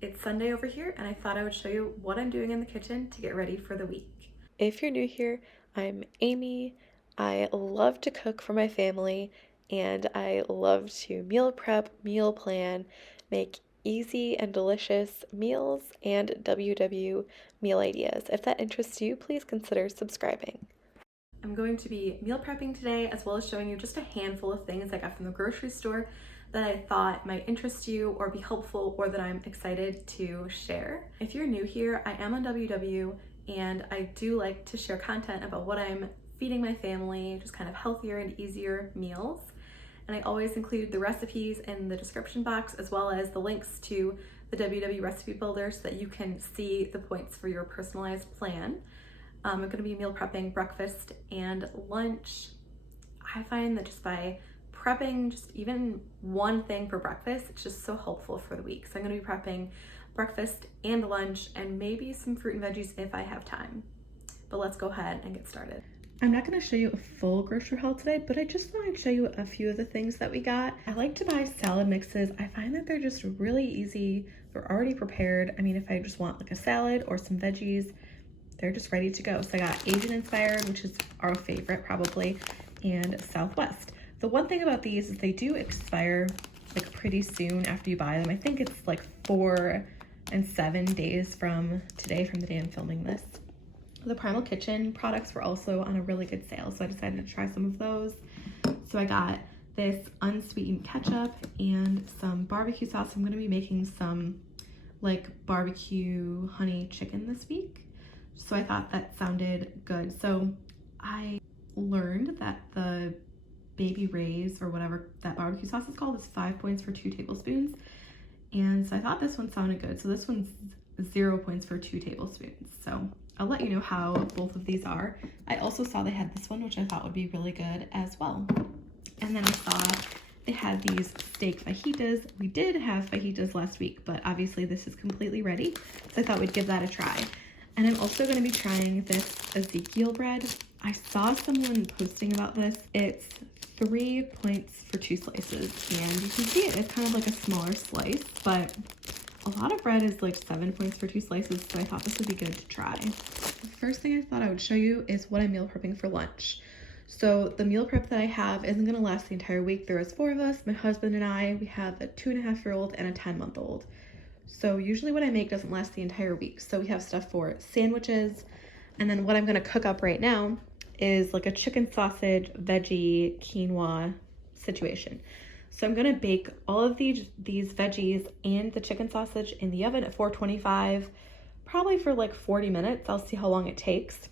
It's Sunday over here, and I thought I would show you what I'm doing in the kitchen to get ready for the week. If you're new here, I'm Amy. I love to cook for my family, and I love to meal prep, meal plan, make easy and delicious meals, and WW meal ideas. If that interests you, please consider subscribing. I'm going to be meal prepping today, as well as showing you just a handful of things I got from the grocery store that I thought might interest you or be helpful, or that I'm excited to share. If you're new here, I am on WW, and I do like to share content about what I'm feeding my family, just kind of healthier and easier meals. And I always include the recipes in the description box, as well as the links to the WW recipe builder so that you can see the points for your personalized plan. I'm going to be meal prepping breakfast and lunch. I find that just by prepping just even one thing for breakfast, it's just so helpful for the week. So I'm going to be prepping breakfast and lunch, and maybe some fruit and veggies if I have time. But let's go ahead and get started. I'm not going to show you a full grocery haul today, but I just thought I'd show you a few of the things that we got. I like to buy salad mixes. I find that they're just really easy. They're already prepared. I mean, if I just want like a salad or some veggies, they're just ready to go. So I got Asian inspired, which is our favorite probably, and Southwest. The one thing about these is they do expire like pretty soon after you buy them. I think it's like 4 and 7 days from today, from the day I'm filming this. The Primal Kitchen products were also on a really good sale, so I decided to try some of those. So I got this unsweetened ketchup and some barbecue sauce. I'm gonna be making some like barbecue honey chicken this week. So I thought that sounded good. So I learned that the Baby Ray's, or whatever that barbecue sauce is called, is 5 points for 2 tablespoons. And so I thought this one sounded good. So this one's 0 points for 2 tablespoons. So I'll let you know how both of these are. I also saw they had this one, which I thought would be really good as well. And then I saw they had these steak fajitas. We did have fajitas last week, but obviously this is completely ready. So I thought we'd give that a try. And I'm also going to be trying this Ezekiel bread. I saw someone posting about this. It's 3 points for 2 slices, and you can see it's kind of like a smaller slice, but a lot of bread is like 7 points for 2 slices, so I thought this would be good to try. The first thing I thought I would show you is what I'm meal prepping for lunch. So the meal prep that I have isn't going to last the entire week. There was 4 of us, my husband and I. We have a 2.5-year-old and a 10-month-old. So usually what I make doesn't last the entire week. So we have stuff for sandwiches, and then what I'm going to cook up right now is like a chicken sausage, veggie, quinoa situation. So I'm going to bake all of these veggies and the chicken sausage in the oven at 425, probably for like 40 minutes. I'll see how long it takes.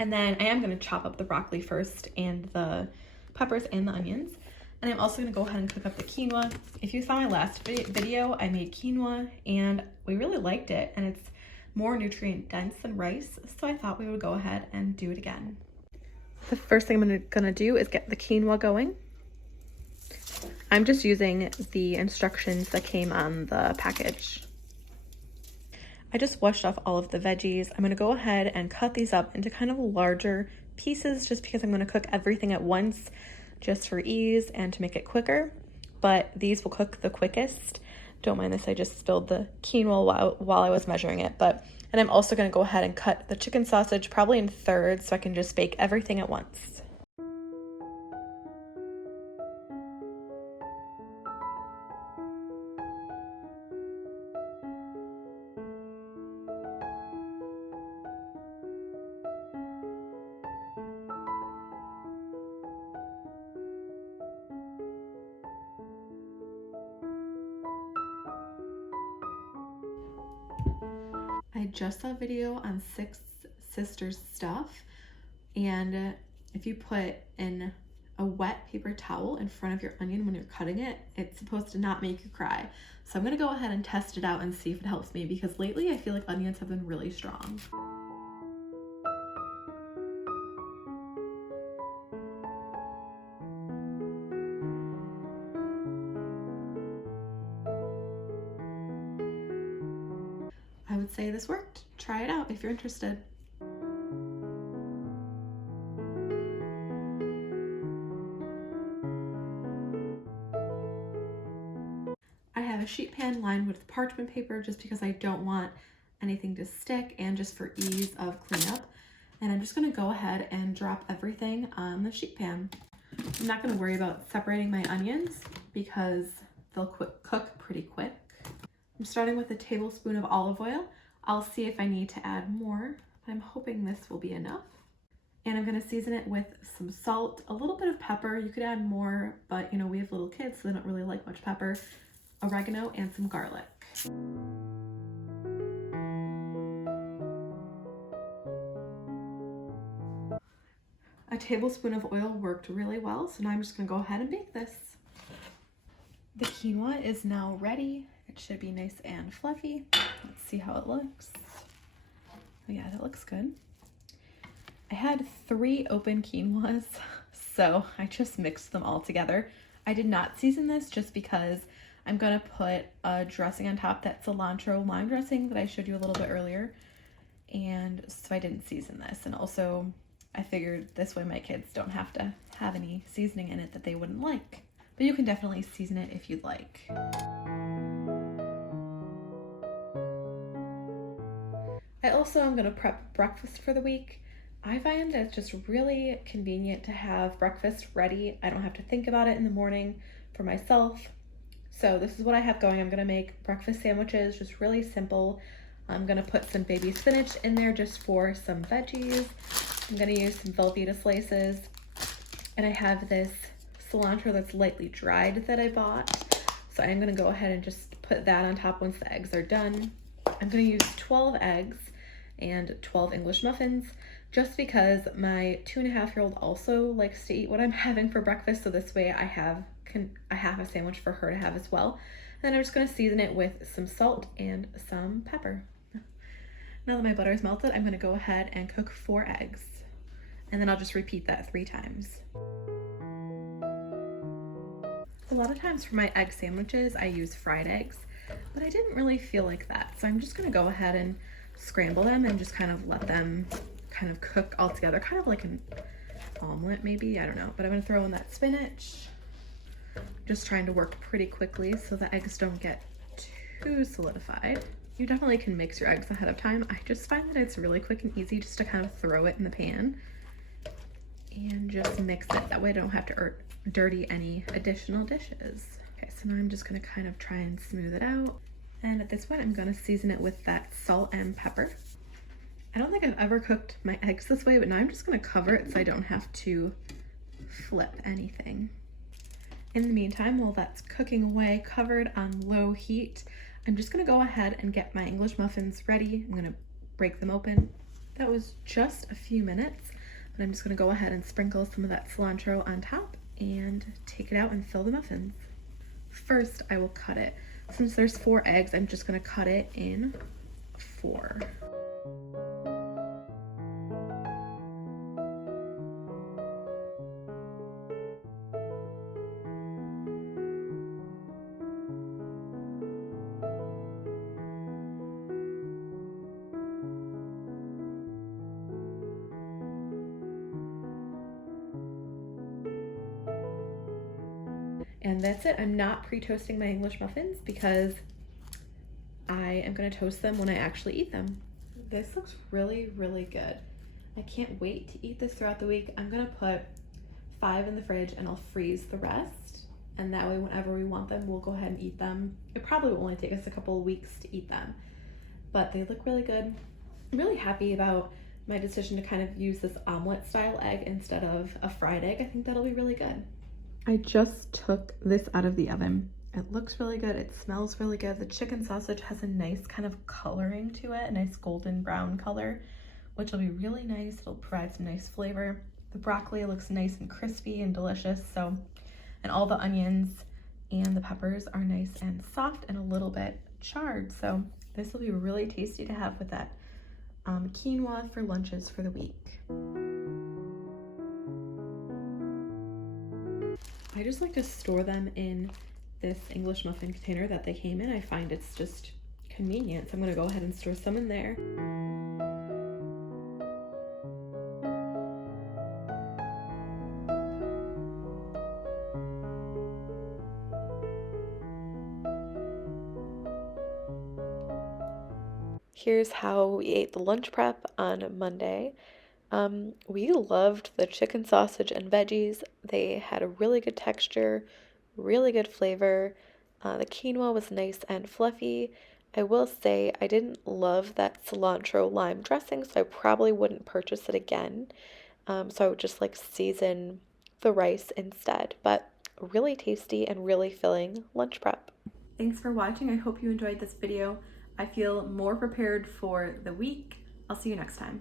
And then I am going to chop up the broccoli first, and the peppers and the onions. And I'm also going to go ahead and cook up the quinoa. If you saw my last video, I made quinoa and we really liked it, and it's more nutrient dense than rice. So I thought we would go ahead and do it again. The first thing I'm gonna do is get the quinoa going. I'm just using the instructions that came on the package. I just washed off all of the veggies. I'm gonna go ahead and cut these up into kind of larger pieces, just because I'm gonna cook everything at once, just for ease and to make it quicker. But these will cook the quickest. Don't mind this, I just spilled the quinoa while I was measuring it. And I'm also gonna go ahead and cut the chicken sausage probably in thirds, so I can just bake everything at once. I just saw a video on Six Sisters stuff, and if you put in a wet paper towel in front of your onion when you're cutting it, it's supposed to not make you cry. So I'm gonna go ahead and test it out and see if it helps me, because lately I feel like onions have been really strong. I would say this worked. Try it out if you're interested. I have a sheet pan lined with parchment paper just because I don't want anything to stick and just for ease of cleanup. And I'm just gonna go ahead and drop everything on the sheet pan. I'm not gonna worry about separating my onions because they'll cook pretty quick. I'm starting with a tablespoon of olive oil. I'll see if I need to add more, but I'm hoping this will be enough. And I'm gonna season it with some salt, a little bit of pepper. You could add more, but you know, we have little kids, so they don't really like much pepper, oregano, and some garlic. A tablespoon of oil worked really well, so now I'm just gonna go ahead and bake this. The quinoa is now ready. It should be nice and fluffy. Let's see how it looks. Oh yeah, that looks good. I had 3 open quinoas, so I just mixed them all together. I did not season this just because I'm gonna put a dressing on top, that cilantro lime dressing that I showed you a little bit earlier. And so I didn't season this. And also I figured this way my kids don't have to have any seasoning in it that they wouldn't like. But you can definitely season it if you'd like. I also am gonna prep breakfast for the week. I find that it's just really convenient to have breakfast ready. I don't have to think about it in the morning for myself. So this is what I have going. I'm gonna make breakfast sandwiches, just really simple. I'm gonna put some baby spinach in there just for some veggies. I'm gonna use some velveeta slices. And I have this cilantro that's lightly dried that I bought. So I'm gonna go ahead and just put that on top once the eggs are done. I'm gonna use 12 eggs and 12 English muffins, just because my 2.5-year-old also likes to eat what I'm having for breakfast, so this way I have a sandwich for her to have as well. And then I'm just gonna season it with some salt and some pepper. Now that my butter is melted, I'm gonna go ahead and cook 4 eggs. And then I'll just repeat that 3 times. A lot of times for my egg sandwiches, I use fried eggs, but I didn't really feel like that. So I'm just gonna go ahead and scramble them and just kind of let them kind of cook all together, kind of like an omelet maybe, I don't know. But I'm gonna throw in that spinach. Just trying to work pretty quickly so the eggs don't get too solidified. You definitely can mix your eggs ahead of time. I just find that it's really quick and easy just to kind of throw it in the pan and just mix it. That way I don't have to dirty any additional dishes. Okay, so now I'm just gonna kind of try and smooth it out. And at this point, I'm gonna season it with that salt and pepper. I don't think I've ever cooked my eggs this way, but now I'm just gonna cover it so I don't have to flip anything. In the meantime, while that's cooking away, covered on low heat, I'm just gonna go ahead and get my English muffins ready. I'm gonna break them open. That was just a few minutes, but I'm just gonna go ahead and sprinkle some of that cilantro on top and take it out and fill the muffins. First, I will cut it. Since there's 4 eggs, I'm just gonna cut it in 4. And that's it. I'm not pre-toasting my English muffins because I am gonna toast them when I actually eat them. This looks really, really good. I can't wait to eat this throughout the week. I'm gonna put 5 in the fridge and I'll freeze the rest. And that way, whenever we want them, we'll go ahead and eat them. It probably will only take us a couple of weeks to eat them, but they look really good. I'm really happy about my decision to kind of use this omelet style egg instead of a fried egg. I think that'll be really good. I just took this out of the oven. It looks really good. It smells really good. The chicken sausage has a nice kind of coloring to it, a nice golden brown color, which will be really nice. It'll provide some nice flavor. The broccoli looks nice and crispy and delicious. And all the onions and the peppers are nice and soft and a little bit charred. So this will be really tasty to have with that quinoa for lunches for the week. I just like to store them in this English muffin container that they came in. I find it's just convenient. So I'm gonna go ahead and store some in there. Here's how we ate the lunch prep on Monday. We loved the chicken sausage and veggies. They had a really good texture, really good flavor. The quinoa was nice and fluffy. I will say I didn't love that cilantro lime dressing, so I probably wouldn't purchase it again. So I would just like season the rice instead, but really tasty and really filling lunch prep. Thanks for watching. I hope you enjoyed this video. I feel more prepared for the week. I'll see you next time.